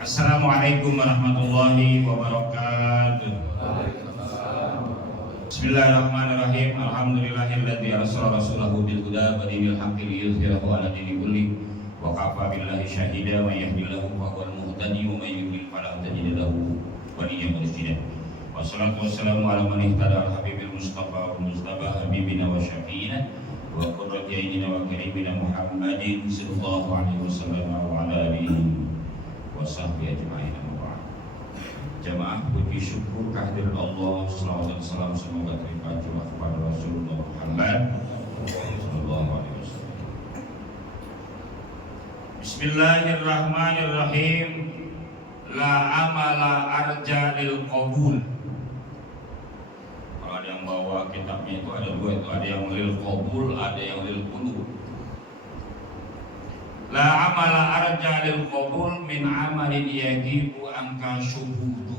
Assalamualaikum warahmatullahi wabarakatuh. Bismillahirrahmanirrahim. Alhamdulillahilladzi arsala rasulahu bil huda wa dinil haqqi liyudhhirahu 'ala dini kulli wa kafa billahi shahida man yahdihillahu fa huwal muhtadi wa man yudlil fala tajida lahu waliyyan mursyida. Wassalatu wassalamu ala man ihtada al habibil mustafa wal mustafa habibina wa syafiina wa qurrati a'yunina wa karimina Muhammadin sallallahu alaihi wasallam wa ala alihi wasahbihi ajma'in. Jamaah puji syukur kehadirat Allah, salawat dan salam semoga terlimpah curah kepada Rasulullah Muhammad sallallahu alaihi wasallam. Bismillahirrahmanirrahim. La amala arja lil qabul. Kalau ada yang bawa kitabnya itu ada dua, itu ada yang lil qabul, ada yang lil qulub. La amala arja lil qabul min amalin yajibu anka syuhuduh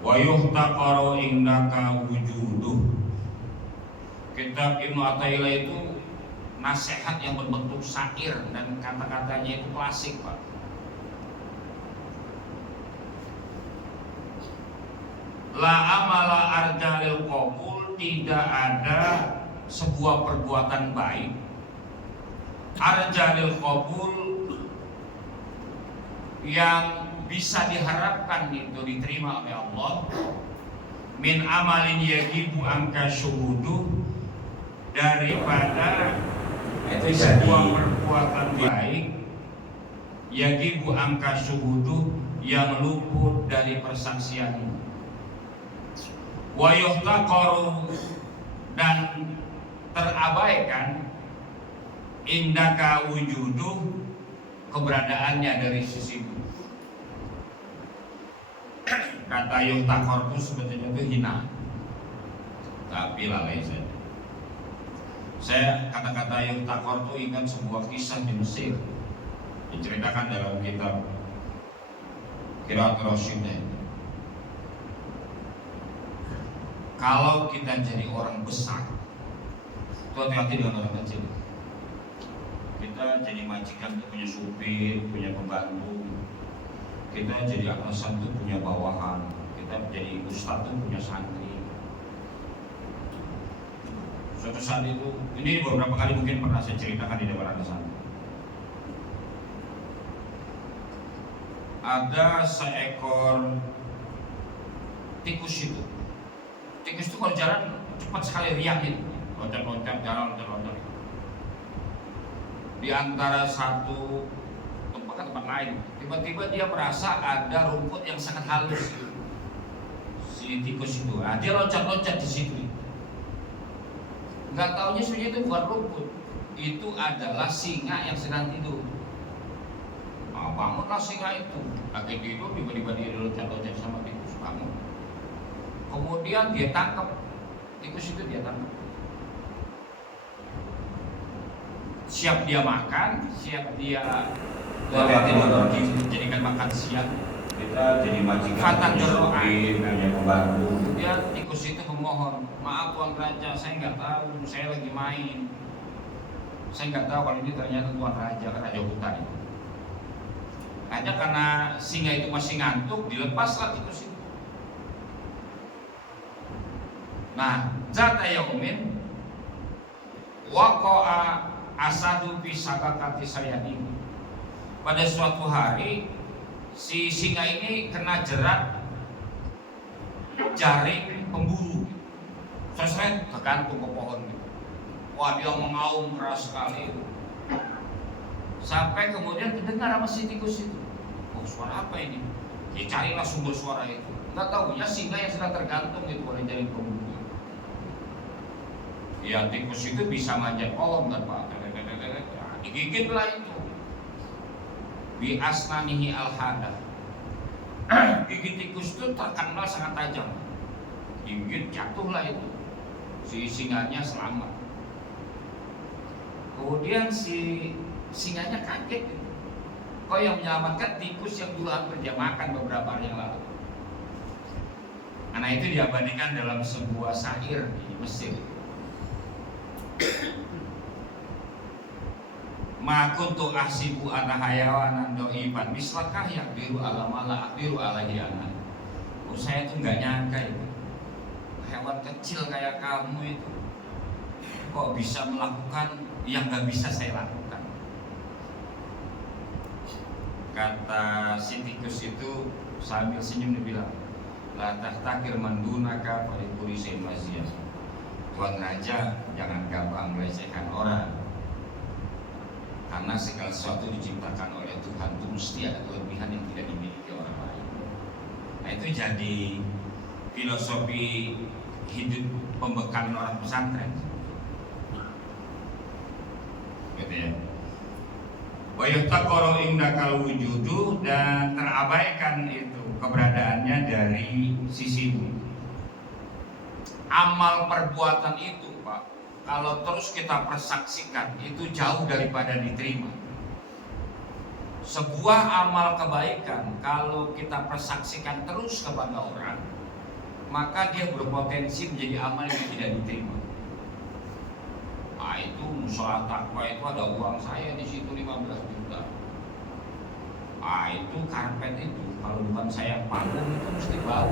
wa yuhtaqaru indaka wujuduh. Kitab Ibnu Athaillah itu nasihat yang berbentuk syair dan kata-katanya itu klasik, Pak. La amala arja lil qabul, tidak ada sebuah perbuatan baik arjalil qabul yang bisa diharapkan itu diterima oleh Allah min amalin yajibu angka syuhuduh, daripada sebuah perbuatan baik yajibu angka syuhuduh yang luput dari persaksian wa yuhtaqaru, dan terabaikan indaka wujuduh, keberadaannya dari sisimu. Kata yuhtaqar itu sebetulnya itu hina, tapi lalai saja. Saya kata-kata yuhtaqar itu ingat sebuah kisah di Mesir, diceritakan dalam kitab Qiraat Rasyidah. Kalau kita jadi orang besar, itu hati-hati dengan orang kecil. Kita jadi majikan tuh punya supir, punya pembantu. Kita jadi atasan tuh punya bawahan. Kita jadi ustadz tuh punya santri. Suatu saat itu, ini beberapa kali mungkin pernah saya ceritakan di depan ada santri. Ada seekor tikus itu. Tikus itu kalau jalan cepat sekali riang itu, loncat-loncat, jalan loncat-loncat. Di antara satu tempat ke tempat lain, tiba-tiba dia merasa ada rumput yang sangat halus. Si tikus itu, dia loncat-loncat di situ. Nggak taunya sebenarnya itu bukan rumput, itu adalah singa yang sedang tidur. Nah, bangunlah singa itu, lagi tidur tiba-tiba dia loncat-loncat sama tikus, bangun. Kemudian dia tangkap tikus itu, dia tangkap. Siap dia makan, siap dia dijadikan makan siang. Kita jadi majikan, Fatan supir, punya pembantu. Dia tikus itu memohon, maaf Tuan Raja, saya nggak tahu, saya lagi main. Saya nggak tahu kalau ini ternyata Tuan Raja, kan Raja hutan itu. Hanya karena singa itu masih ngantuk, dilepaslah tikus itu. Nah, zata yaumin waqa'a asadu fi sabakati sayadin. Pada suatu hari si singa ini kena jerat jaring pemburu. Sesret tergantung ke pohon gitu. Wah, dia mengaum keras sekali. Sampai kemudian terdengar sama si tikus itu. Oh, suara apa ini? Ya carilah sumber suara itu. Enggak tahu ya, singa yang sedang tergantung itu oleh jaring pemburu. Ya, tikus itu bisa manjat pohon kan Pak. Digigitlah itu bi asnanihi al-hadah. gigit tikus itu terkenal sangat tajam. Gigit jatuhlah itu. Si singanya selamat. Kemudian si singanya kaget. Kok yang menyelamatkan tikus yang dulu hampir dia makan beberapa hari yang lalu. Karena itu diabadikan dalam sebuah syair di Mesir. Ma kuntu ahsibu ana hayawanan doiban mislakah yang biru alamala biru alahiana. Oh, saya tuh nggak nyangka itu hewan kecil kayak kamu itu kok bisa melakukan yang nggak bisa saya lakukan. Kata si tikus itu sambil senyum dia bilang, la tahtakir mandunaka falipuri semazia. Tuan Raja, jangan gampang melecehkan orang, karena segala sesuatu diciptakan oleh Tuhan itu mesti ada kelebihan yang tidak dimiliki orang lain. Nah, itu jadi filosofi hidup pembekalan orang pesantren, gitu ya. Wa yuhtaqaru indakal wujudu, dan terabaikan itu keberadaannya dari sisimu. Amal perbuatan itu, Pak, kalau terus kita persaksikan itu jauh daripada diterima. Sebuah amal kebaikan kalau kita persaksikan terus kepada orang, maka dia berpotensi menjadi amal yang tidak diterima. Nah, itu musola takwa itu ada uang saya di situ 15 juta. Ah, itu karpet itu kalau bukan saya panggung itu mesti bau.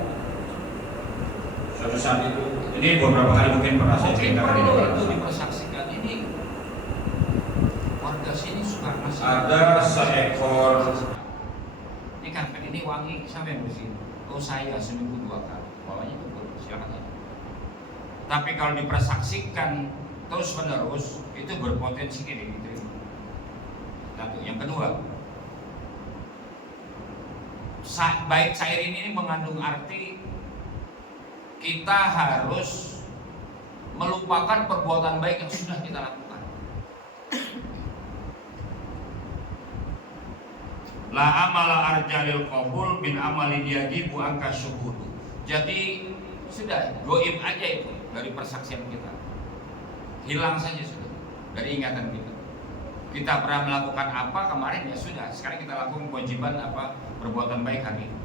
Suatu saat itu, ini beberapa kali mungkin pernah saya ceritakan di depan. Itu dipersaksikan ini warga sini suka ngasih. Ada seekor. Ini karpet ini wangi, siapa yang bersihin? Oh, saya seminggu 2 kali. Bawahnya itu silakan aja. Tapi kalau dipersaksikan terus menerus itu berpotensi tidak diterima. Satu. Yang kedua, bait syair ini mengandung arti kita harus melupakan perbuatan baik yang sudah kita lakukan. La amala arjalil qabul bin amalin yajibu angka syuhudu. Jadi sudah goib aja itu dari persaksian kita. Hilang saja sudah dari ingatan kita. Kita pernah melakukan apa kemarin, ya sudah. Sekarang kita lakukan kewajiban apa perbuatan baik hari ini.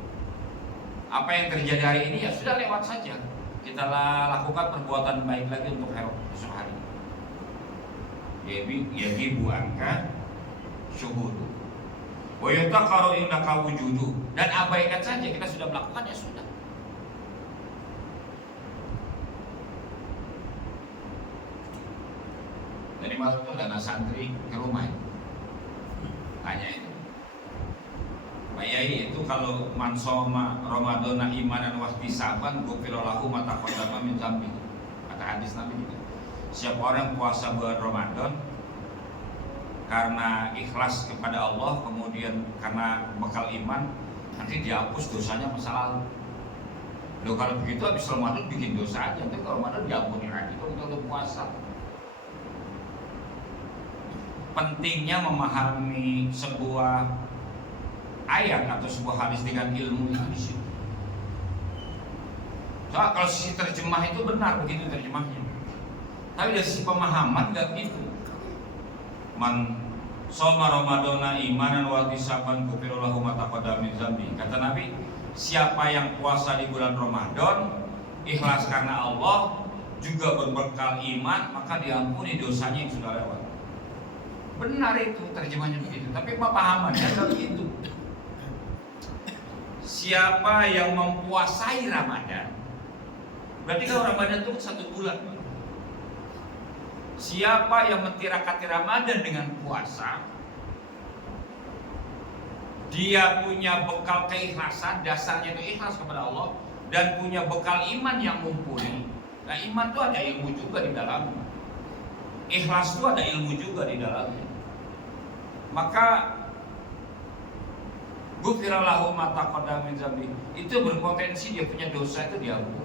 Apa yang terjadi hari ini ya sudah lewat saja. Kita lakukan perbuatan baik lagi untuk esok hari. Yajibu angka syuhudu. Wa yutaqaru indaka wujudu, dan abaikan saja kita sudah melakukan, ya sudah. Jadi masuk dana santri ke rumah itu. Tanya itu, Pak Yai, itu kalau mansoma Ramadana imanan wahtisaban gufirallahu ma taqaddama min dzambi. Kata hadis Nabi gitu. Siapa orang puasa bulan Ramadan karena ikhlas kepada Allah, kemudian karena bekal iman, nanti dihapus dosanya masa lalu. Loh, kalau begitu habis Ramadan bikin dosa aja, nanti kalau Ramadan diampuni lagi kalau kita udah puasa. Pentingnya memahami sebuah ayat atau sebuah hadis dengan ilmu itu di situ. Soalnya kalau sisi terjemah itu benar begitu terjemahnya, tapi dari sisi pemahaman nggak begitu. Man soma Ramadana imanan wa ihtisaban ghufirallahu ma taqaddama min dzambi. Kata Nabi, siapa yang puasa di bulan Ramadan ikhlas karena Allah, juga berbekal iman, maka diampuni dosanya yang sudah lewat. Benar itu terjemahnya begitu, tapi pemahamannya tidak begitu. Siapa yang mempuasai Ramadan, berarti kalau Ramadan itu 1 bulan. Siapa yang mentirakati Ramadan dengan puasa, dia punya bekal keikhlasan, dasarnya itu ikhlas kepada Allah, dan punya bekal iman yang mumpuni. Nah, iman itu ada ilmu juga di dalamnya. Ikhlas itu ada ilmu juga di dalamnya. Maka ghufirallahu ma taqaddama min dzambi, itu berpotensi dia punya dosa itu diampuni.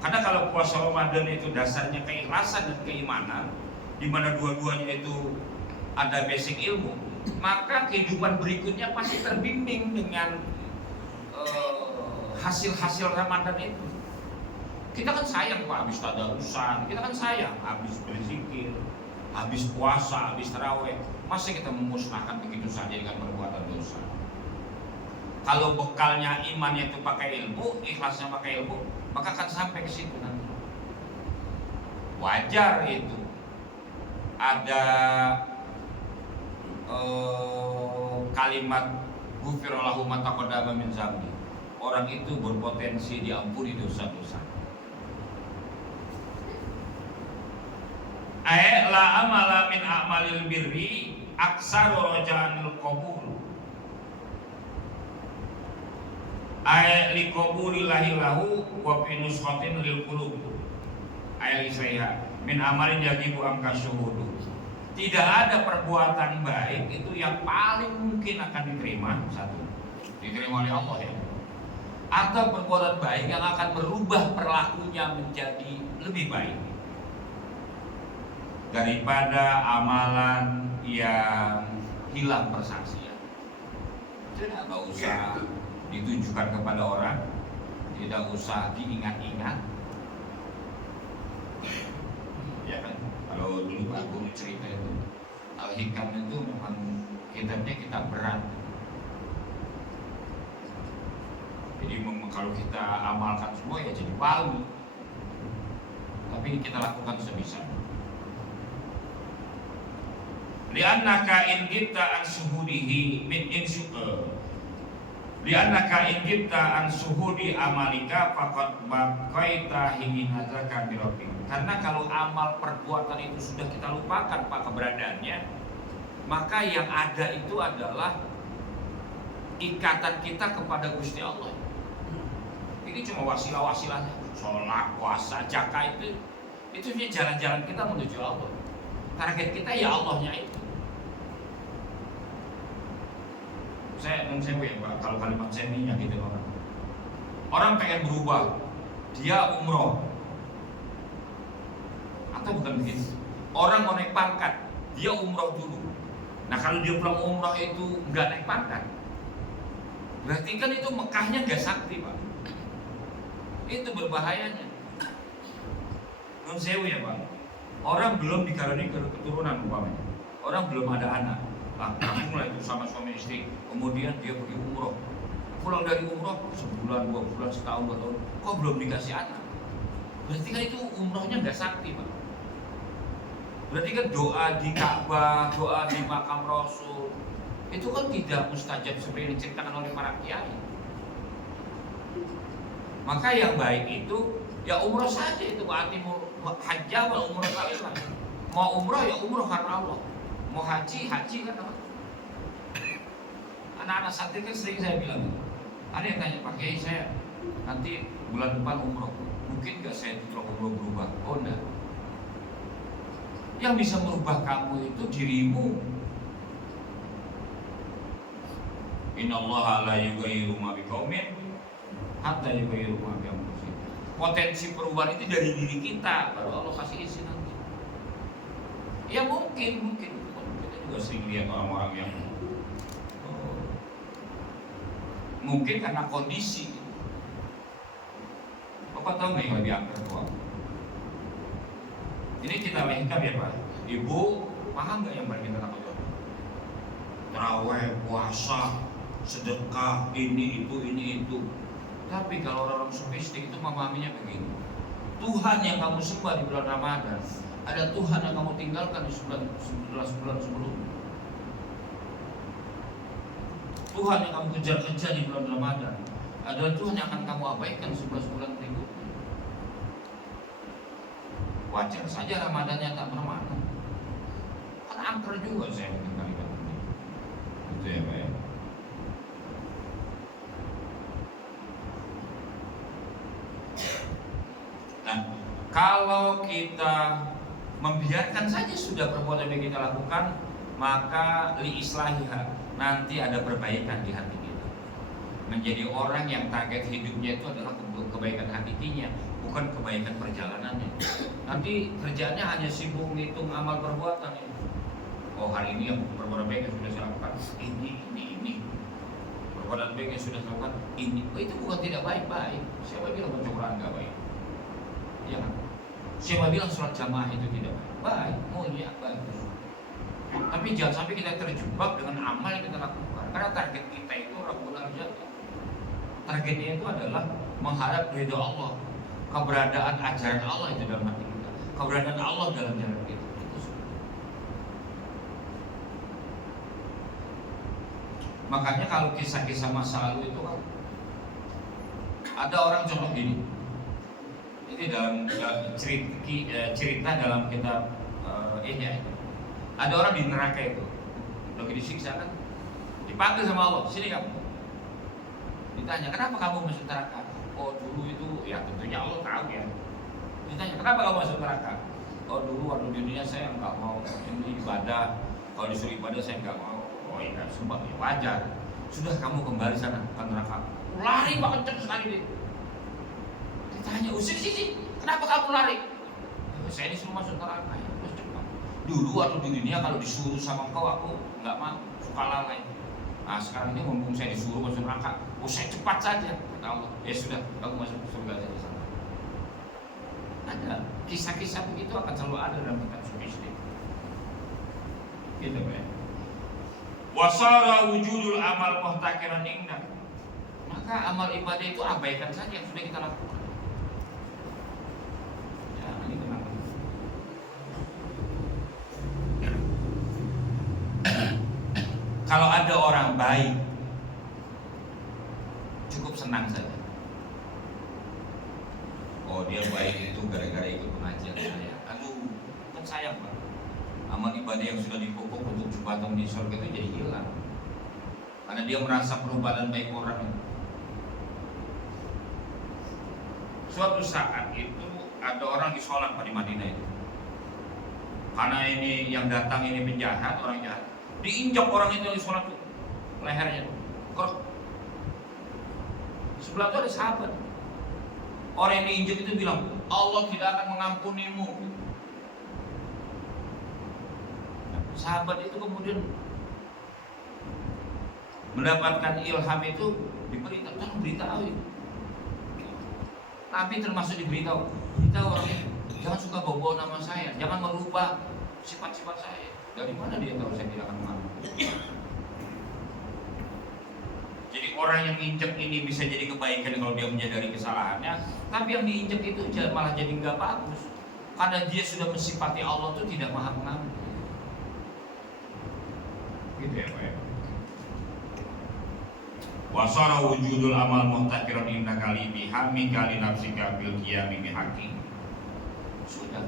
Karena kalau puasa Ramadan itu dasarnya keikhlasan dan keimanan, di mana dua-duanya itu ada basic ilmu, maka kehidupan berikutnya pasti terbimbing dengan hasil-hasil Ramadan itu. Kita kan sayang Pak, habis tadarusan, kita kan sayang habis berzikir, habis puasa, habis taraweh. Masa kita memusnahkan begitu saja dengan perbuatan dosa? Kalau bekalnya imannya itu pakai ilmu, ikhlasnya pakai ilmu, maka akan sampai ke situ nanti. Wajar itu. Ada kalimat ghufirallahu ma taqaddama min dzambi. Orang itu berpotensi diampuni dosa-dosa. La amala min a'malil birri aksaru raja'anil qabul. Li qabulillahi lahu wa fi nusratin lil qulub. Isaiah min amalin yajibu amka syuhudu. Tidak ada perbuatan baik itu yang paling mungkin akan diterima. Satu, diterima oleh Allah ya. Atau perbuatan baik yang akan merubah perlakunya menjadi lebih baik daripada amalan yang hilang persaksian. Tidak usah ditunjukkan kepada orang, tidak usah diingat-ingat. Ya kan, kalau dulu Pak Guru cerita itu Al-Hikam itu memang kitabnya kitab berat. Jadi kalau kita amalkan semua ya jadi palu. Tapi kita lakukan sebisa. Li'annaka in gibta an suhudihi min insyu'ur. Li'annaka in gibta an suhudi amalika faqad baqaita hinazaka bi rabbik. Karena kalau amal perbuatan itu sudah kita lupakan Pak keberadaannya, maka yang ada itu adalah ikatan kita kepada Gusti Allah. Ini cuma wasilah-wasilahnya, sholat, puasa, zakat itu jalan-jalan kita menuju Allah. Target kita ya Allahnya itu. Saya ya Pak, kalau kalimat saya ini nyakitin orang. Orang pengen berubah, dia umroh. Atau bukan begitu. Orang mau naik pangkat, dia umroh dulu. Nah kalau dia pulang umroh itu nggak naik pangkat, berarti kan itu Mekahnya nggak sakti Pak. Itu berbahayanya. Non sewu ya Pak. Orang belum dikaruniai keturunan umpamanya. Orang belum ada anak. Langsung lah itu sama suami istri. Kemudian dia pergi umroh. Pulang dari umroh sebulan, 2 bulan, setahun, 2 tahun, kok belum dikasih anak? Berarti kan itu umrohnya nggak sakti Pak. Berarti kan doa di Ka'bah, doa di makam Rasul itu kan tidak mustajab seperti yang diceritakan oleh para kiai. Maka yang baik itu ya umroh saja itu atimu hajjah wal umroh kalilah. Mau umroh ya umroh karena Allah. Mau haji karena Allah. Anak-anak santri kan sering saya bilang, ada yang tanya Pak Kiai, saya nanti bulan depan umroh, mungkin nggak saya umroh berubah? Oh enggak. Yang bisa merubah kamu itu dirimu. Innallaha la yughayyiru ma biqaumin hatta yughayyiru ma bi anfusihim. Potensi perubahan itu dari diri kita, baru Allah kasih izin nanti. Ya mungkin kita juga sering lihat orang-orang yang mungkin karena kondisi. Bapak tahu nggak yang lebih akar tua? Ini kita lengkap ya Pak. Ibu paham nggak yang paling kita takut? Taraweh, puasa, sedekah, ini itu. Tapi kalau orang sofistik itu memahaminya begini. Tuhan yang kamu sembah di bulan Ramadan, ada Tuhan yang kamu tinggalkan di 11 bulan sebelumnya. Tuhan yang kamu kejar-kejar di bulan Ramadan adalah Tuhan yang akan kamu abaikan 11 bulan berikutnya. Wajar saja Ramadannya tak bermakna. Kan angker juga saya mungkin kalimat ini. Itu ya Pak ya. Nah, kalau kita membiarkan saja sudah perbuatan yang kita lakukan, maka li islahiha, nanti ada perbaikan di hati kita. Menjadi orang yang target hidupnya itu adalah kebaikan hakikinya, bukan kebaikan perjalanannya. Nanti kerjaannya hanya sibuk ngitung amal perbuatan ini. Oh hari ini yang perbuatan baik yang sudah saya lakukan ini. perbuatan baik yang sudah dilakukan ini, itu bukan tidak baik-baik. Siapa bilang baca Quran nggak baik? Ya kan? Siapa bilang sholat jamaah itu tidak baik? Baik, mulia, bagus. Tapi jangan sampai kita terjebak dengan amal yang kita lakukan. Karena target kita itu Rabbul Alamin. Targetnya itu adalah mengharap ridho Allah, keberadaan ajaran Allah itu dalam hati kita, keberadaan Allah dalam jalan kita. Makanya kalau kisah-kisah masa lalu itu kan ada orang contoh gini. Ini dalam cerita dalam kitab Ihya itu. Ada orang di neraka itu lagi disiksa kan, dipanggil sama Allah, sini kamu. Ditanya, kenapa kamu masuk neraka? Oh dulu itu, ya tentunya Allah tahu ya. Ditanya, kenapa kamu masuk neraka? Oh dulu waktu di dunia saya nggak mau ini ibadah, kalau disuruh ibadah saya nggak mau. Oh iya, sumpah ya wajar. Sudah kamu kembali sana ke neraka. Lari pak kenceng sekali deh. Ditanya, usir sih, kenapa kamu lari? Saya disuruh masuk neraka ya, terus cepat. Dulu waktu di dunia kalau disuruh sama kau aku nggak mau, suka lalai. Nah sekarang ini mumpung saya disuruh masuk neraka, saya cepat saja. Kata Allah, ya sudah, kamu masuk surga saja sana. Ada kisah-kisah begitu akan selalu ada dalam kitab suci. Gitu ya. Wasara wujudul amal muhtakiran indah. Maka amal ibadah itu abaikan saja yang sudah kita lakukan. Ya, ini kenapa? Kalau ada orang baik, cukup senang saja. Oh dia baik itu gara-gara ikut pengajian saya. Aduh, kan sayang Pak. Amal ibadah yang sudah dipupuk untuk jembatan di surga itu jadi hilang. Karena dia merasa perubahan baik orang. Suatu saat itu ada orang di sholat di Madinah itu. Karena ini yang datang ini penjahat, orang jahat. Diinjak orang itu di sholat tuh, lehernya tuh, keruk. Sebelah itu ada sahabat. Orang yang diinjak itu bilang, Allah tidak akan mengampunimu. Sahabat itu kemudian mendapatkan ilham itu, diberitahu, tolong beritahu. Nabi termasuk diberitahu orangnya, jangan suka bawa nama saya, jangan merubah sifat-sifat saya. Dari mana dia tahu saya tidak akan mengampuni? Jadi orang yang injek ini bisa jadi kebaikan kalau dia menyadari kesalahannya, tapi yang diinjek itu malah jadi nggak bagus, karena dia sudah mensifati Allah itu tidak maha pengampun. Gitu ya Pak ya. Wasara wujudul amal muhtakiran inna kali bihami kali nafsika bil qiyami bihaqi. Sudah,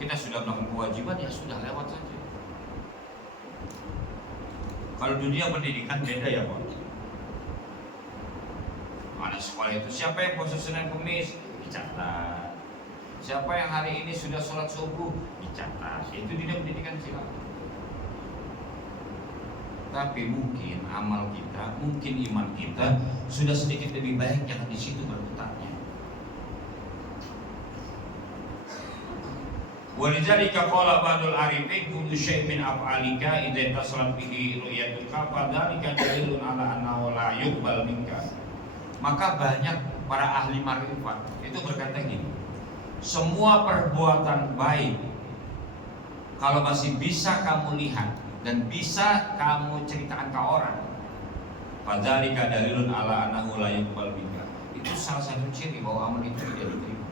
kita sudah melakukan kewajiban ya sudah lewat saja. Kalau dunia pendidikan beda ya Pak. Ada sekolah itu siapa yang puasa Senin Kamis dicatat. Siapa yang hari ini sudah sholat subuh dicatat. Itu dunia pendidikan silakan. Tapi mungkin amal kita, mungkin iman kita sudah sedikit lebih baik, jangan di situ berputarnya. Walidzalika qala ba'dul arifin kullu syai'in min af'alika idza tasalat bihi ru'yatuka fadzalika dalilun ala annahu la yuqbal minka. Maka banyak para ahli marifat itu berkata gini, semua perbuatan baik kalau masih bisa kamu lihat dan bisa kamu ceritakan ke orang, fadzalika dalilun ala annahu la yuqbal minka. Itu salah satu ciri bahwa amal itu tidak diterima.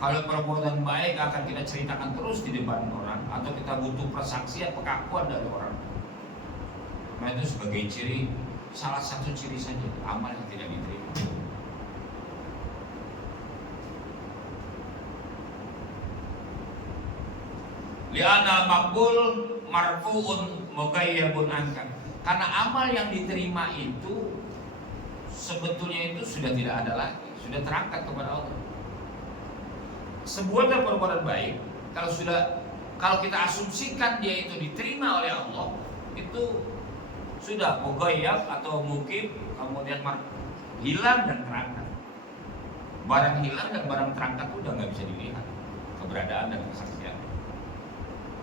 Kalau perbuatan baik akan kita ceritakan terus di depan orang, atau kita butuh persaksian, pengakuan dari orang, nah itu sebagai ciri, salah satu ciri saja amal yang tidak diterima. Li'ana maqbul marfu'un mughayyabun anka. Karena amal yang diterima itu sebetulnya itu sudah tidak ada lagi, sudah terangkat kepada Allah. Sebuah perbuatan baik kalau kita asumsikan dia itu diterima oleh Allah, itu sudah mughayyab atau mungkin kemudian hilang dan terangkat. Barang hilang dan barang terangkat itu udah nggak bisa dilihat keberadaan dan kesaksian.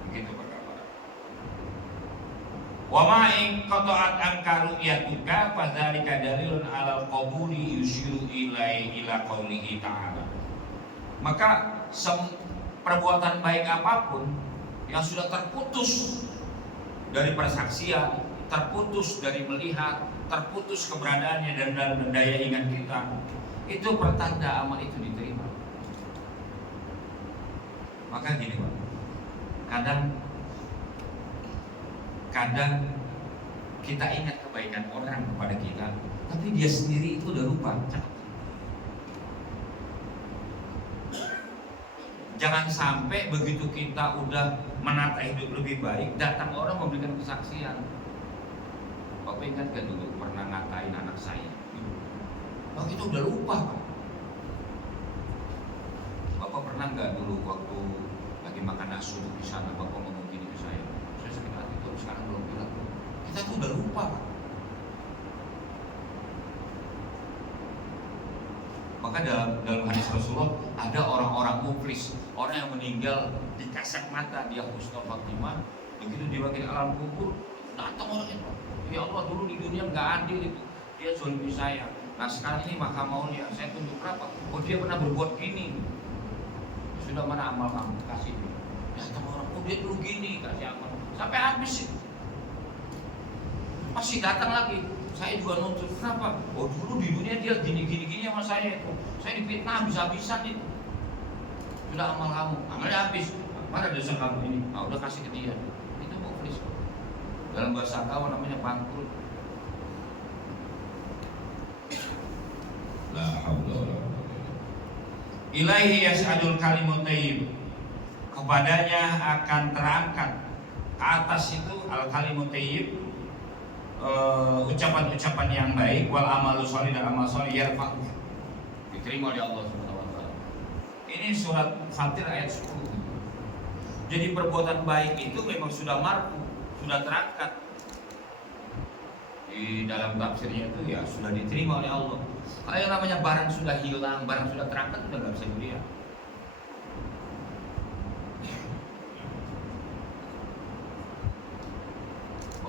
Begitu Pak. Wa ma in qata'at anka ru'yatuka fadzalika dalilun 'alal qabuli yushiru ila qaulihi ta'ala. Maka perbuatan baik apapun yang sudah terputus dari persaksian, terputus dari melihat, terputus keberadaannya dan daya ingat kita, itu pertanda amal itu diterima. Maka gini Pak, kadang kita ingat kebaikan orang kepada kita, tapi dia sendiri itu udah lupa. Jangan sampai begitu kita udah menata hidup lebih baik, datang orang memberikan kesaksian. Bapak ingat gak dulu pernah ngatain anak saya? Bapak itu udah lupa. Bapak pernah gak dulu waktu lagi makan nasi di sana, Bapak ngomong gini ke saya, saya sakit hati tuh, sekarang belum bilang. Kita tuh udah lupa Pak. Maka dalam hadis Rasulullah ada orang-orang muflis, orang yang meninggal di kasat mata, dia husnul khotimah, begitu dipanggil alam kubur, datang orang itu, ya Allah dulu di dunia nggak adil itu, dia zalimi saya. Nah sekarang ini maka maunya saya tunjuk berapa? Oh dia pernah berbuat gini. Sudah mana amal kamu? Kasih dia. Datang orang, oh dia dulu gini, kasih amal. Sampai habis itu. Pasti datang lagi. Saya juga nuntut, kenapa? Oh dulu di dunia dia gini sama saya itu. Saya difitnah habis-habisan itu. Sudah amal kamu, amalnya habis. Mana dosa kamu ini? Nah, udah kasih ke dia. Itu muflis. Dalam bahasa kawan namanya bangkrut. La haula wala quwwata. Ilaihi yas'adul kalimut thayyib. Kepadanya akan terangkat ke atas itu al kalimut thayyib, ucapan-ucapan yang baik, wal amalu sholih dan amal sholih yarfa'u, diterima oleh Allah Subhanahu wa taala. Ini surat Fatir ayat 10. Jadi perbuatan baik itu memang sudah marfu, sudah terangkat. Di dalam tafsirnya itu ya sudah diterima oleh Allah. Kalau yang namanya barang sudah hilang, barang sudah terangkat, sudah nggak bisa dilihat.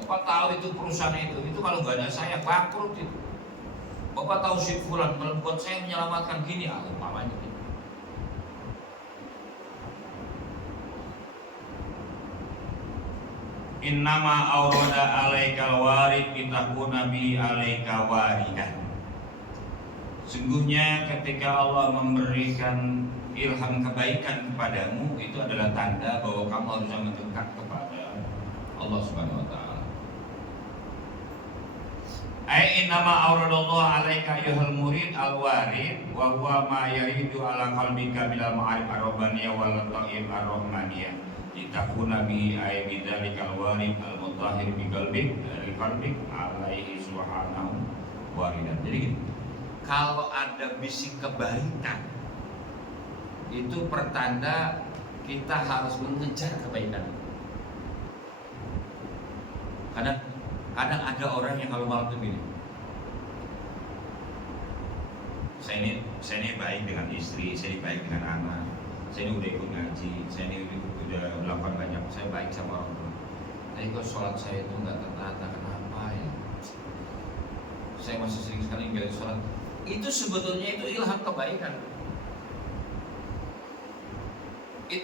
Bapak tahu itu perusahaan itu kalau nggak ada saya bangkrut itu. Bapak tahu si fulan kalau buat saya menyelamatkan gini, umpamanya gitu. Innama awrada alaikal warid bitakuna bi alaika waridah. Sungguhnya ketika Allah memberikan ilham kebaikan kepadamu, itu adalah tanda bahwa kamu harus mendekat kepada Allah Subhanahu wa taala. Ai innama awradallahu alaika ayyuhal murid al-warid wa huwa ma yaridu ala qalbika minal ma'arif ar-rabbaniyah wal lataif ar-rahmaniyah litakuna bi ay bidzalikal warid al-mutahhir bi qalbik alaihi subhanahu waridan. Jadi gini, kalau ada bisik kebaikan itu pertanda kita harus mengejar kebaikan. Kadang ada orang yang kalau malam itu gini, saya ini baik dengan istri, saya ini baik dengan anak, saya ini udah ikut ngaji, saya ini udah melakukan banyak, saya baik sama orang tua. Tapi kok sholat saya itu nggak tertata, kenapa ya? Saya masih sering sekali ninggalin sholat. Itu sebetulnya itu ilham kebaikan.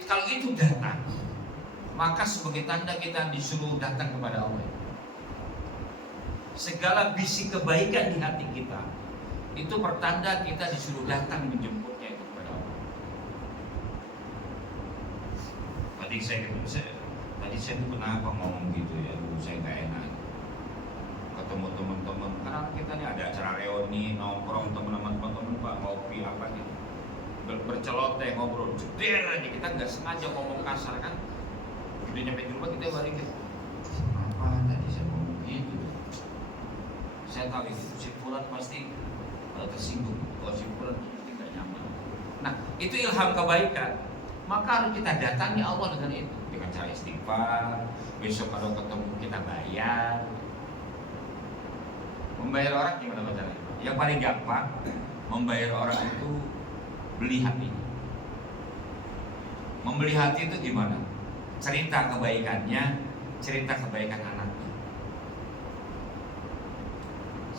Kalau itu datang, maka sebagai tanda kita disuruh datang kepada Allah. Segala bisik kebaikan di hati kita itu pertanda kita disuruh datang menjemputnya itu kepada Allah. Tadi saya kenapa ngomong gitu ya, saya nggak enak ketemu teman-teman karena kita ini ada acara reuni, nongkrong teman-teman Pak, ngopi apa gitu, berceloteh ngobrol jeder aja, kita nggak sengaja ngomong kasar kan, udah nyampe di rumah kita balik gitu. Apa tadi saya ngomong gitu? Saya tahu itu si fulan pasti tersinggung, kalau si fulan pasti gak nyaman. Nah itu ilham kebaikan, maka harus kita datangi Allah dengan itu, dengan cara istighfar. Besok kalau ketemu kita bayar. Membayar orang gimana caranya? Yang paling gampang membayar orang itu beli hati. Membeli hati itu gimana? Cerita kebaikannya, cerita kebaikan anaknya.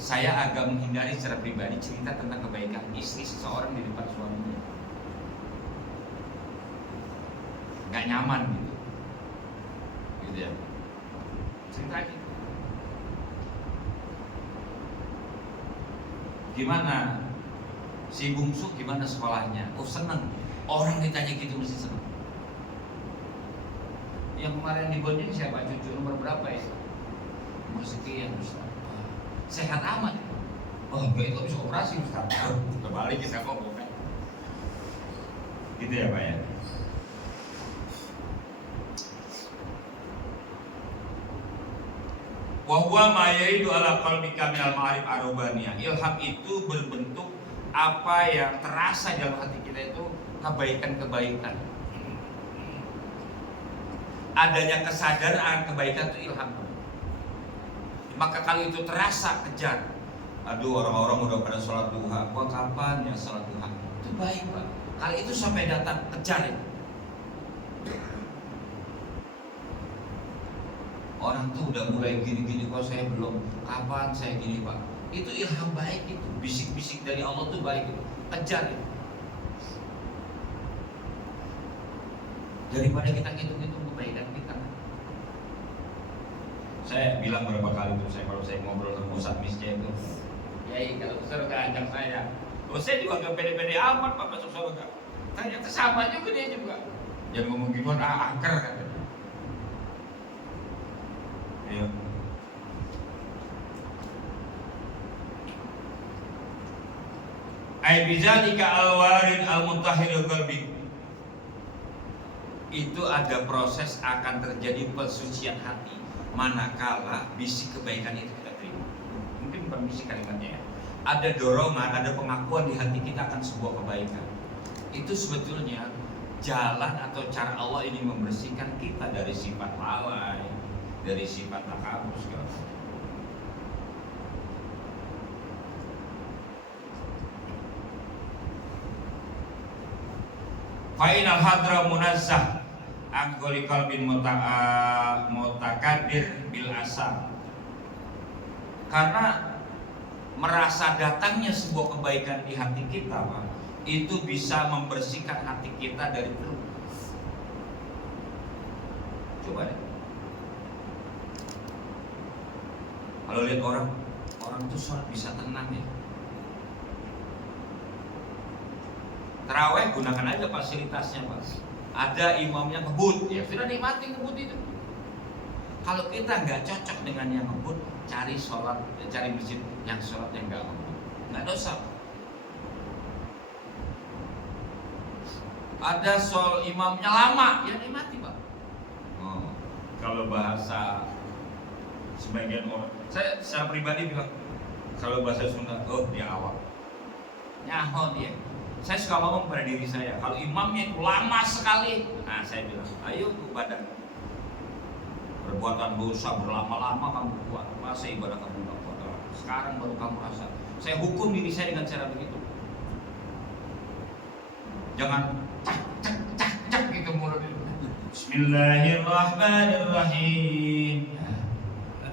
saya agak menghindari secara pribadi cerita tentang kebaikan istri seseorang di depan suaminya. Gak nyaman gitu ya. Cerita aja. Gimana si bungsu, gimana sekolahnya? Oh seneng. Orang ditanya gitu mesti seneng. Yang kemarin dibonceng siapa? Cucu nomor berapa ya? Nomor sekian Ustaz. Sehat amat. Oh enggak, itu bisa operasi Ustaz. Kembali kita ngomong kan. Gitu ya Pak ya. Wa huwa ma yaidu ala qalbika minal ma'arif ar-rabbaniyah. Ilham itu berbentuk apa yang terasa dalam hati kita itu kebaikan-kebaikan. Adanya kesadaran kebaikan itu ilham. Maka kalau itu terasa, kejar. Aduh, orang-orang udah pada sholat duha, gua kapan ya sholat duha? Itu baik Pak. Kalau itu sampai datang, kejar itu. Orang tuh udah mulai gini-gini, kok saya belum. Kapan saya gini Pak? Itu ilham baik itu. Bisik-bisik dari Allah tuh baik itu. Kejar itu. Daripada kita hitung-hitung kebaikan kita. Saya bilang berapa kali tuh, kalau saya ngobrol sama Ustaz Misja itu, Yai kalau ke surga ajak saya. Oh saya juga gak pede-pede amat Pak masuk surga. Ternyata sama juga dia juga. Jangan ngomong gimana, angker kan. Ayo. Ai bizalika al-warid al-mutahhirul qalbi. Itu ada proses akan terjadi pensucian hati manakala bisik kebaikan itu kita terima. Mungkin bukan bisik kalimatnya ya. Ada dorongan, ada pengakuan di hati kita akan sebuah kebaikan. Itu sebetulnya jalan atau cara Allah ini membersihkan kita dari sifat lalai, dari sifat takabur segala macam. Fa'inal hadra munazzah angkoli kalbin mutakadir bil asar. Karena merasa datangnya sebuah kebaikan di hati kita Pak, itu bisa membersihkan hati kita dari keluh. Coba deh. Kalau lihat orang tuh sholat bisa tenang ya. Terawih gunakan aja fasilitasnya Pak. Ada imamnya ngebut, ya sudah nikmati ngebut itu. Kalau kita nggak cocok dengan yang ngebut, cari sholat, cari masjid yang sholat yang nggak ngebut, nggak dosa. Ada sholat imamnya lama, ya nikmati Pak. Oh, kalau bahasa sebagian orang, saya secara pribadi bilang, kalau bahasa Sunda, oh dia awak, nyaho dia. Saya suka ngomong pada diri saya, kalau imamnya itu lama sekali, nah saya bilang, ayo ke badan. Perbuatan dosa berlama-lama kamu buat, masa ibadah kamu nggak kuat? Sekarang baru kamu rasa. Saya hukum diri saya dengan cara begitu. Jangan cak gitu mulut itu. Bismillahirrahmanirrahim.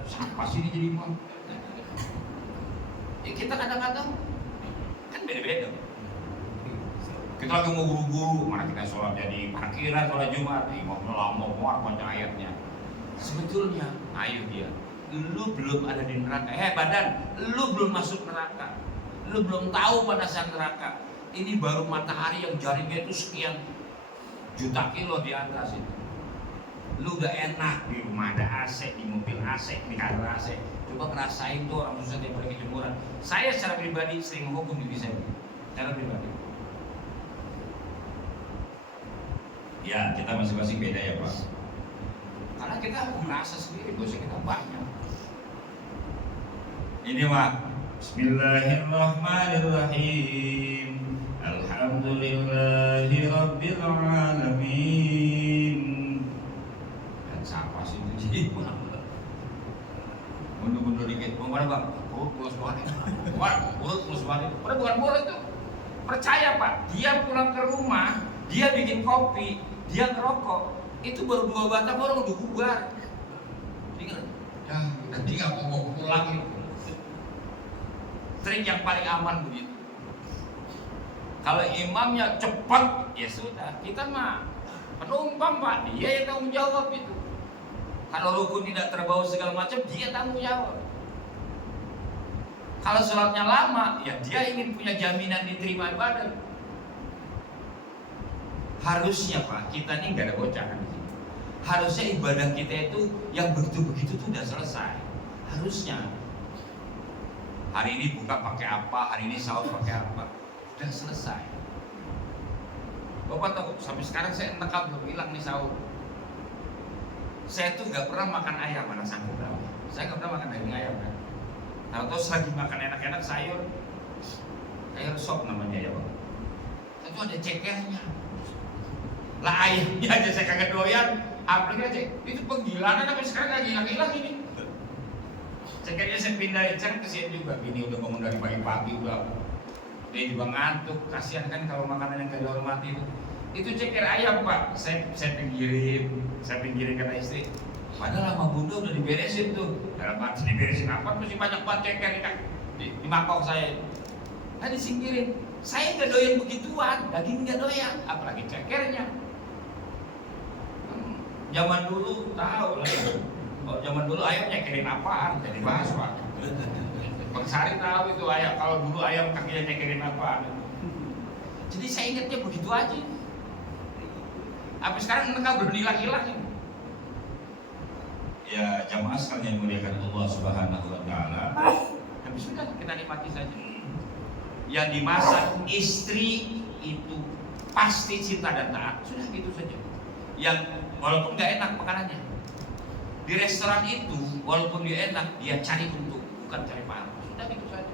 Siapa sih ini jadi imam? Ya kita kadang-kadang kan beda-beda. Kita lagi mau buru-buru, mana kita sholat jadi parkiran sholat Jumat, imamnya lama banget baca ayatnya. Sebetulnya, ayo dia, lu belum ada di neraka. Badan, lu belum masuk neraka, lu belum tahu panasan neraka. Ini baru matahari yang jaringnya itu sekian juta kilo di atas itu. Lu udah enak di rumah ada AC, di mobil AC, di kamar AC. Coba ngerasain tuh orang susah yang pergi jemuran. Saya secara pribadi sering menghukum diri saya, secara pribadi. Ya, kita masing-masing beda ya Pak. Karena kita merasa sendiri dosa kita banyak. Ini Pak. Bismillahirrahmanirrahim. Alhamdulillahi rabbil alamin. Dan siapa sih itu jadi mundur-mundur dikit. Mau mana Bang? Putus balik. Putus balik. Padahal bukan boleh tuh. Percaya Pak, dia pulang ke rumah, dia bikin kopi, dia ngerokok, itu baru 2 batang orang udah bubar. Dia nggak mau pulang. Trik yang paling aman begitu. Kalau imamnya cepat, ya sudah, kita mah penumpang Pak, dia yang tanggung jawab itu. Kalau rukun tidak terbawa segala macam, dia tanggung jawab. Kalau sholatnya lama, ya dia ingin punya jaminan diterima ibadah. Harusnya Pak, kita ini gak ada bocahan di sini. Harusnya ibadah kita itu yang begitu-begitu tuh udah selesai. Harusnya. Hari ini buka pakai apa, hari ini sahur pakai apa, udah selesai. Bapak tahu, sampai sekarang saya nekap belum hilang nih sahur. Saya tuh nggak pernah makan ayam, mana sanggup berapa? Saya nggak pernah makan daging ayam kan. Tahu selagi makan enak-enak sayur sop namanya ya Pak. Itu ada cekernya. Lah ayamnya aja saya kagak doyan, apalagi aja itu penggilaan sampai sekarang nggak hilang-hilang ini. Cekernya saya pindahin, saya kesian juga. Ini udah bangun dari pagi-pagi udah. Dia juga ngantuk, kasihan kan kalau makanan yang gak dihormati itu. Itu ceker ayam Pak, saya pinggirin kata istri. Padahal sama bunda udah diberesin tuh. Dalam arti diberesin apa? Mesti banyak banget ceker di mangkok saya. Nah disingkirin. Saya nggak doyan begituan, daging nggak doyan, apalagi cekernya. Zaman dulu tahu lah. Kalau zaman dulu ayam nyekerin apaan? Jadi bahas Pak. Bang Sari tahu itu ayam. Kalau dulu ayam kakinya nyekerin apaan? Jadi saya ingatnya begitu aja. Apa sekarang enggak belum hilang-hilang ini? Ya jamaah sekalian yang dimuliakan Allah Subhanahu Wa Taala. Tapi sudah kita nikmati saja. Yang dimasak istri itu pasti cinta dan taat. Sudah gitu saja. Yang walaupun nggak enak makanannya. Di restoran itu, walaupun dia enak, dia cari untung, bukan cari pahala. Sudah gitu saja.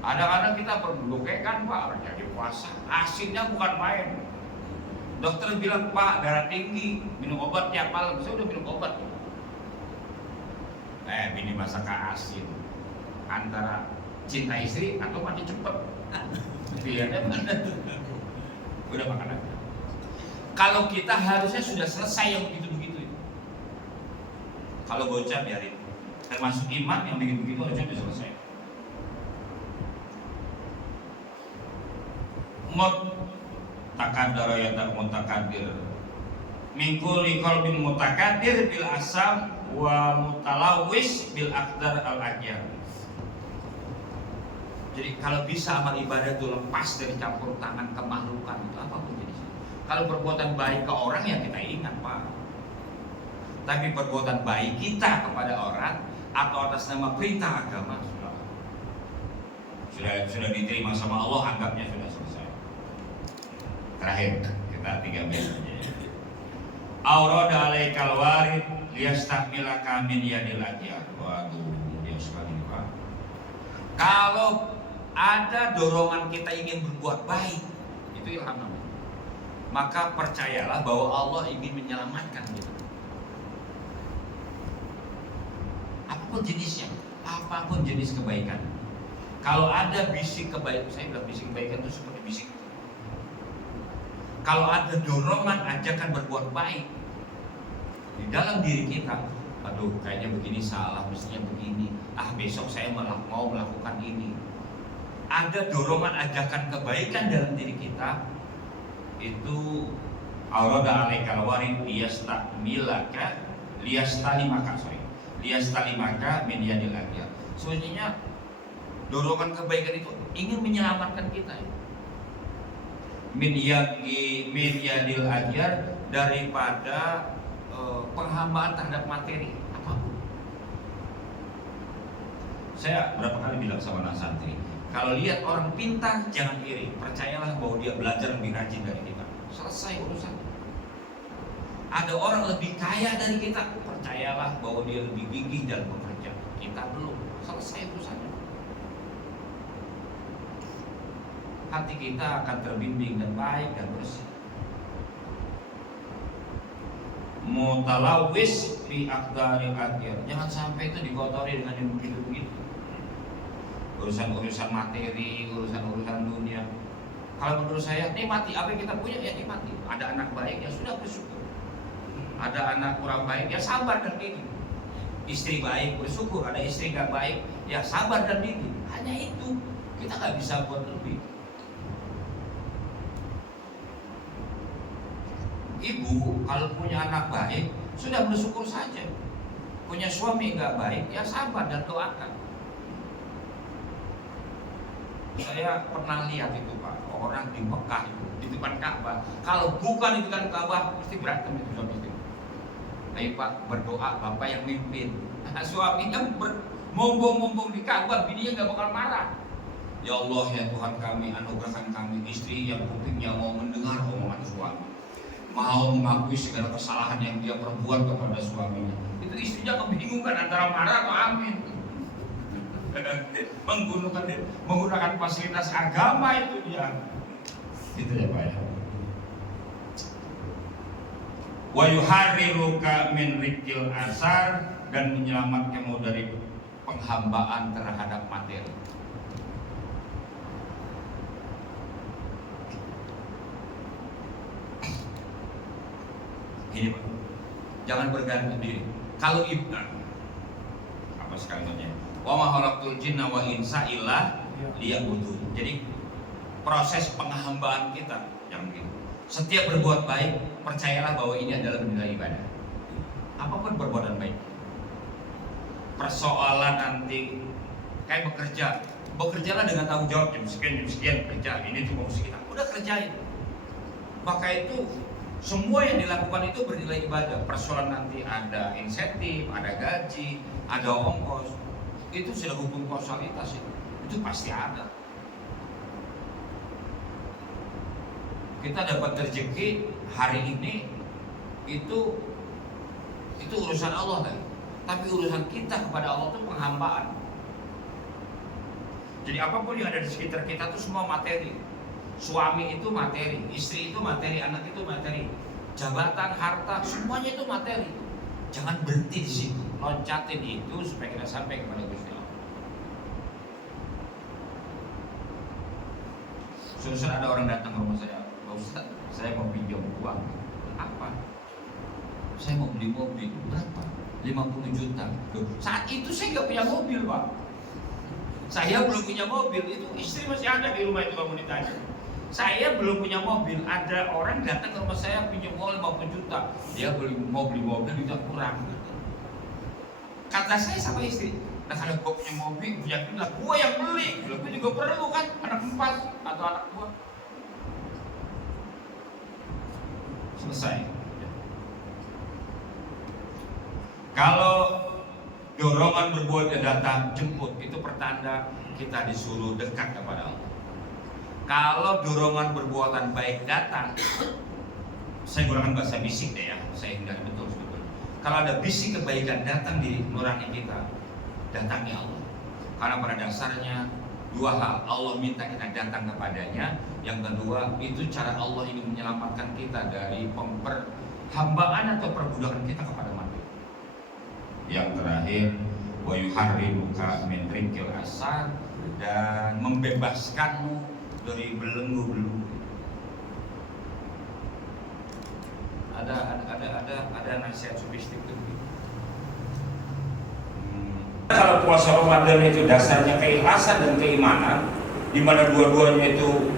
Kadang-kadang kita berdokekan Pak, jadi puasa, asinnya bukan main. Dokter bilang Pak, darah tinggi, minum obat tiap malam. Saya udah minum obat. Bini masak asin. Antara cinta istri atau mati cepet. Pilihannya mana? Udah makan aja. Kalau kita harusnya sudah selesai yang begitu-begitu itu. Kalau bocah biarin. Termasuk imam yang begitu-begitu harusnya sudah selesai. Takadara ya tak mutakadir. Mingkul likol bin mutakadir bil asam wa mutalawis bil akdar al agyar. Jadi kalau bisa amal ibadah itu lepas dari campur tangan kemakhlukan itu apapun jenisnya. Kalau perbuatan baik ke orang ya kita ingat Pak. Tapi perbuatan baik kita kepada orang atau atas nama perintah agama sudah diterima sama Allah, anggapnya sudah selesai. Terakhir kita 3 menit saja. Aurada alaikal warid liyastakmilaka min yadil ajar. Waduh, dia sekali Pak. Kalau ada dorongan kita ingin berbuat baik, itu ilham namanya. Maka percayalah bahwa Allah ingin menyelamatkan kita. Apapun jenisnya, apapun jenis kebaikan. Kalau ada bisik kebaikan, saya bilang bisik kebaikan itu seperti bisik. Kalau ada dorongan ajakan berbuat baik di dalam diri kita, aduh kayaknya begini salah, mestinya begini. Besok saya mau melakukan ini. Ada dorongan ajakan kebaikan dalam diri kita, itu aurada alaikal warid liyastakmilaka liyastalimaka min yadil agyar. Sebenarnya dorongan kebaikan itu ingin menyelamatkan kita ya. Min yadil agyar, daripada penghambaan terhadap materi apapun. Saya berapa kali bilang sama anak santri, kalau lihat orang pintar jangan iri, percayalah bahwa dia belajar lebih rajin dari kita. Selesai urusan. Ada orang lebih kaya dari kita, percayalah bahwa dia lebih gigih dalam bekerja. Kita belum. Selesai urusannya. Hati kita akan terbimbing dan baik dan bersih. Mutalawis bi aqdaril akhir. Jangan sampai itu dikotori dengan yang begitu-begitu. Urusan-urusan materi, urusan-urusan dunia. Kalau menurut saya, nikmati apa yang kita punya ya nikmati. Ada anak baik ya sudah bersyukur. Ada anak kurang baik ya sabar dan ini. Istri baik bersyukur, ada istri nggak baik ya sabar dan didik. Hanya itu, kita nggak bisa buat lebih. Ibu kalau punya anak baik sudah bersyukur saja. Punya suami nggak baik ya sabar dan doakan. Saya pernah lihat itu Pak, orang di Mekah itu di depan Ka'bah. Kalau bukan di depan Ka'bah pasti berantem itu suami istri. Ayo Pak berdoa, Bapak yang mimpin. Nah, suaminya mombong-mombong di Ka'bah, bininya nggak bakal marah. Ya Allah ya Tuhan kami, anugerahkan kami istri yang kupingnya mau mendengar omongan suami, mau mengakui segala kesalahan yang dia perbuat kepada suaminya. Itu istrinya kebingungan antara marah atau amin. menggunakan fasilitas agama itu dia. Itu ya Pak ya. Wa yuharriruka min rikil asar, dan menyelamatkanmu dari penghambaan terhadap materi. Ini Pak, jangan bergantung diri. Kalau ibna apa sekaliannya? Wa ma khalaqtul jinna wa insa illa liya'budun. Jadi proses penghambaan kita yang begini. Setiap berbuat baik, percayalah bahwa ini adalah nilai ibadah. Apapun perbuatan baik. Persoalan nanti kayak bekerjalah dengan tanggung jawab, jam sekian kerja. Ini tupoksi kita. Udah kerjain. Maka itu semua yang dilakukan itu bernilai ibadah. Persoalan nanti ada insentif, ada gaji, ada ongkos. Itu sudah hukum kausalitas itu pasti ada. Kita dapat rezeki hari ini itu urusan Allah kan. Tapi urusan kita kepada Allah itu penghambaan. Jadi apapun yang ada di sekitar kita itu semua materi. Suami itu materi, istri itu materi, anak itu materi, jabatan, harta, semuanya itu materi. Jangan berhenti di situ, loncatin itu supaya kita sampai kepada Gusti Allah. Suatu ada orang datang ke rumah saya, Pak Ustaz, saya mau pinjam uang. Apa? Saya mau beli mobil. Berapa? 50 juta. Loh, saat itu saya nggak punya mobil Pak. Saya belum punya mobil, itu istri masih ada di rumah itu kamu ditanya. Saya belum punya mobil, ada orang datang ke rumah saya pinjam uang 50 juta. Dia mau beli mobil juga kurang. Kata saya sama istri, nah kalau gue punya mobil, punya lah gue yang beli. Gue juga perlu kan, anak 4 atau anak 2. Selesai. Kalau dorongan berbuat dan datang jemput, itu pertanda kita disuruh dekat kepada Allah. Kalau dorongan perbuatan baik datang, saya gunakan bahasa bisik deh ya, saya hindari betul sebetulnya. Kalau ada bisik kebaikan datang di nurani kita, datangnya Allah. Karena pada dasarnya dua hal, Allah minta kita datang kepadanya. Yang kedua, itu cara Allah ingin menyelamatkan kita dari hambaan atau perbudakan kita kepada mati. Yang terakhir, wa yuharriruka min rikil asar, dan membebaskanmu dari belenggu-belenggu. Ada nasihat sofistik itu. Kalau puasa Ramadan itu dasarnya keikhlasan dan keimanan, di mana dua-duanya itu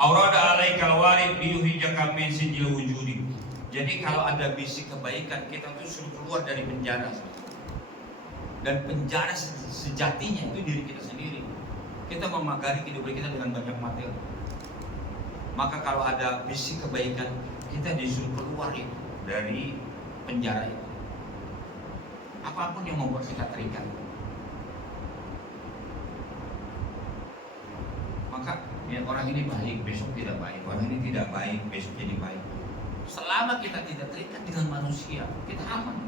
aurada alaikal warid biyuhijaka min sijil wujudi. Jadi kalau ada bisik kebaikan, kita tuh suruh keluar dari penjara. Dan penjara sejatinya itu diri kita sendiri. Kita memagari kehidupan kita dengan banyak materi. Maka kalau ada bisik kebaikan, kita disuruh keluar itu dari penjara itu. Apapun yang membuat kita terikat. Maka ya, orang ini baik, besok tidak baik. Orang ini tidak baik, besok jadi baik. Selama kita tidak terikat dengan manusia, kita aman.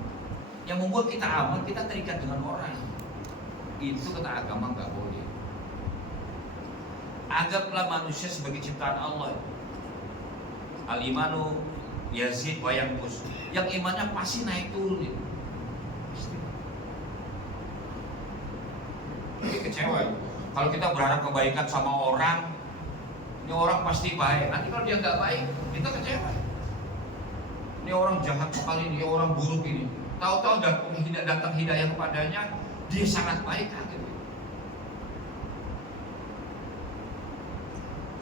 Yang membuat kita aman, kita terikat dengan orang. Itu kata agama nggak boleh. Anggaplah manusia sebagai ciptaan Allah. Al-imanu yazid wa yanqus. Yang imannya pasti naik turun. Ini kecewa. Kalau kita berharap kebaikan sama orang, ini orang pasti baik. Nanti kalau dia nggak baik, kita kecewa. Ini orang jahat sekali, ini orang buruk ini. Tahu-tahu datang hidayah kepadanya, dia sangat baik kaget.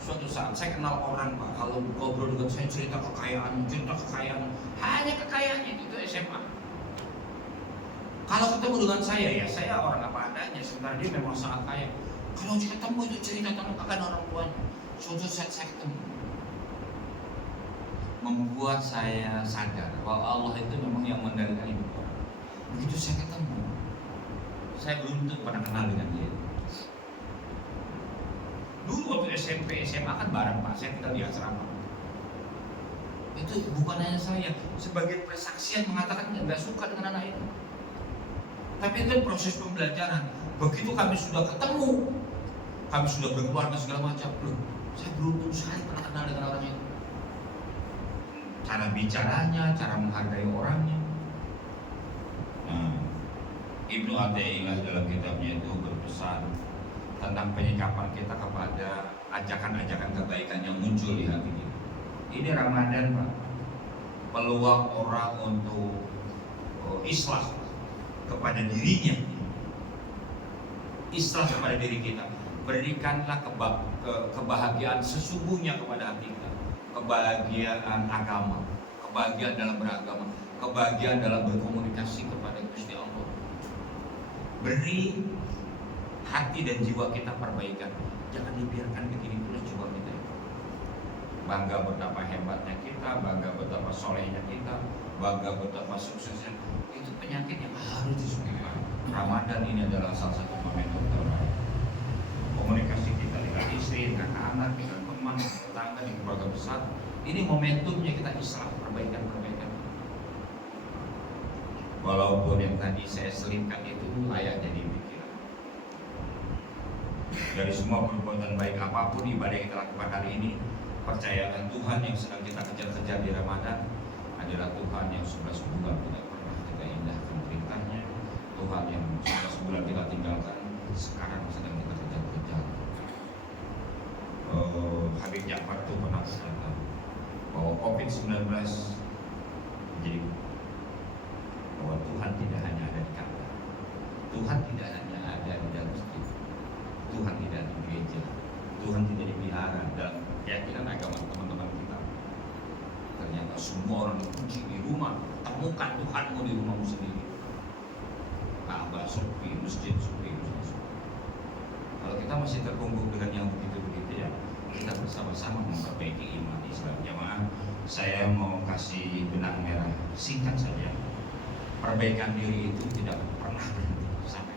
Suatu saat saya kenal orang Pak, kalau ngobrol dengan saya cerita kekayaan, hanya kekayaannya itu SMA. Kalau ketemu dengan saya ya, saya orang apa adanya, sementara dia memang sangat kaya. Kalau ketemu itu cerita tentang orang tuanya. Suatu saat saya ketemu, membuat saya sadar bahwa Allah itu memang yang mengendalikan hidup orang. Begitu saya ketemu, saya beruntung pernah kenal dengan dia. Dulu waktu SMP, SMA kan bareng Pak, saya tinggal di asrama. Itu bukan hanya saya, sebagian persaksian mengatakan nggak suka dengan anak itu. Tapi itu kan proses pembelajaran. Begitu kami sudah ketemu, kami sudah berkeluarga segala macam, loh, saya beruntung sekali pernah kenal dengan orang itu. Cara bicaranya, cara menghargai orangnya. Nah, Ibnu Athaillah dalam kitabnya itu berpesan tentang penyikapan kita kepada ajakan-ajakan kebaikan yang muncul di hati kita. Ini Ramadan Pak, peluang orang untuk islah kepada dirinya, islah kepada diri kita. Berikanlah kebahagiaan sesungguhnya kepada hati kita, kebahagiaan agama, kebahagiaan dalam beragama, kebahagiaan dalam berkomunikasi kepada Gusti Allah. Beri hati dan jiwa kita perbaikan. Jangan dibiarkan begini terus jiwa kita. Bangga betapa hebatnya kita, bangga betapa solehnya kita, bangga betapa suksesnya. Itu penyakit yang harus disembuhkan. Ramadan ini adalah salah satu momentum terbaik. Komunikasi kita dengan istri, dengan anak, dengan teman, dengan tetangga, dengan keluarga besar. Ini momentumnya kita islah, perbaikan. Walaupun yang tadi saya selipkan itu layak jadi pikiran. Dari semua perbuatan baik apapun ibadah yang kita lakukan hari ini, percayakan Tuhan yang sedang kita kejar-kejar di Ramadan adalah Tuhan yang 11 bulan tidak pernah kita indahkan perintahnya. Tuhan yang 11 bulan kita tinggalkan sekarang sedang kita kejar-kejar. Habib Ja'far itu pernah berkata bahwa COVID-19 menjadi bahwa Tuhan tidak hanya ada di Ka'bah, Tuhan tidak hanya ada di dalam masjid, Tuhan tidak di gereja, Tuhan tidak dipelihara dalam keyakinan agama teman-teman kita. Ternyata semua orang dipuji di rumah, temukan Tuhanmu di rumahmu sendiri. Ka'bah sepi, masjid sepi. Kalau kita masih tergunggu dengan yang begitu-begitu ya, kita bersama-sama memperbaiki iman Islam. Jamaah, saya mau kasih benang merah singkat saja. Perbaikan diri itu tidak pernah berhenti sampai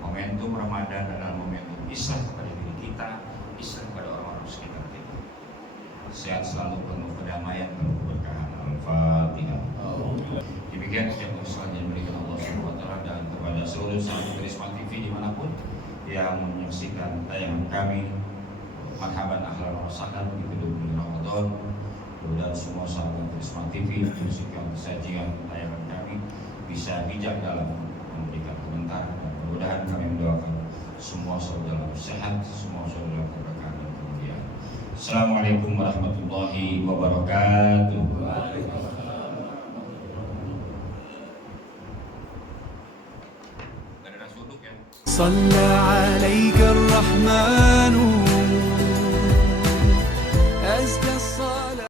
momentum Ramadan adalah momentum islah kepada diri kita, islah kepada orang-orang sekitar kita. Sehat selalu, penuh kedamaian, penuh keberkahan. Al-Fatihah. Demikian setiap usaha yang diberikan Allah SWT dan kepada seluruh sahabat Risma TV dimanapun yang menyaksikan tayangan kami. Marhaban ahlan wa sahlan di gedung Ramadan. Dan semua sahabat Risma TV yang menyaksikan sajian tayangan kami bisa bijak dalam memberikan komentar. Mudah-mudahan kami mendoakan semua saudara sehat, semua saudara keberkahan dan kemuliaan. Assalamualaikum warahmatullahi wabarakatuh. Gak ada nasi uduk ya. Shalla alaika ar-Rahmanu azka